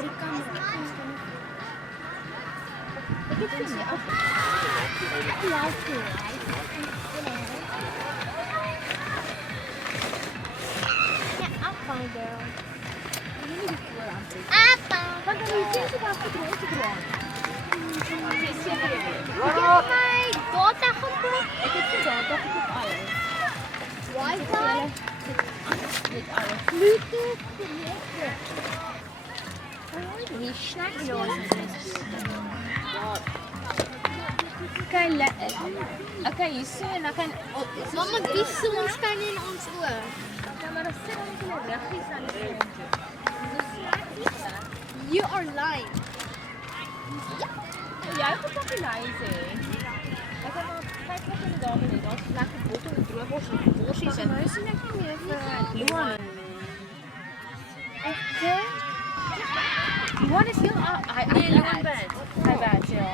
Maar die kan niet. Ik heb het niet af. Ja, Apple girl. Apple. Wat dan je zien ze daar voor de Ik heb mijn data gekocht. Ik heb geen data gekocht, alles. Wi-Fi. Dit alles. Bluetooth. Die snackdoos. Okay, hier so en dan kan Mama, die zon skyn in ons oë. ja, maar dat sit dan nie reggies aan die rondjie. You are lying. Jy het ook nie nice hè. Ek het maar kyk wat in die dame net. Daar's lekker bottel en droogworsies en Nou sien ek nie meer vir Luan. Luan is heel hy Luan bad. Hy bad, ja.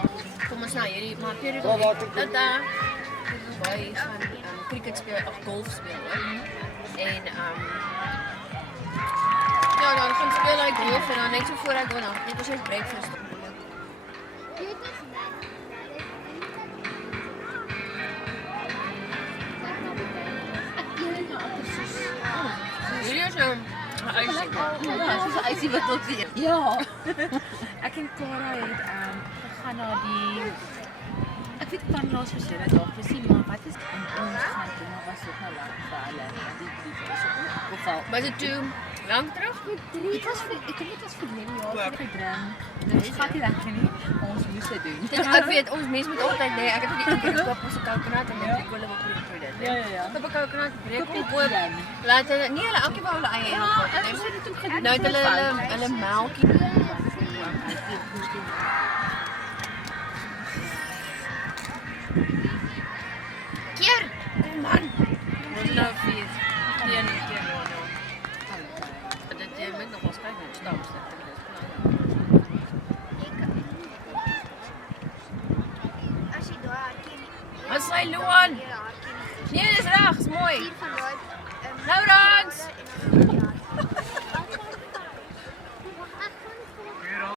Kom ons nou hierdie maar periode dat by gaan cricket speel of golf speel hoor. En ja, dan gaan speel hy golf en dan net so voor hy gaan af. Dit was net breakfast. Hierdie is nou ijsie. Ja, soos 'n ysie wat ons eet. Ja. Ek en Clara het gegaan na die ek weet kan laas gesê dat daar gesien maar wat is in ons gaan doen maar was ook nou lank vir hulle die so Was dit toe lank terug? Dit was vir ek dink dit was vir 9 jaar gebring. Dis gaan nie reg nie. Ons moes dit doen. Ek weet ons mense moet altyd nee, ek het ook die keer gekoop ons coconut en die kolle wat probeer dit. Ja. Op 'n coconut breek Koop op dit dan. laat hulle nee, hulle elke wou hulle eie Ja, inkoop. ek het dit ook gedoen. Nou het hulle melkie. Keer. Kom man. Ons nou fees. Teen nou. Dit jy moet nog ons kyk net stap. As jy daar ken. Wat sê Luan? Nee, dis reg, is mooi. Nou dans.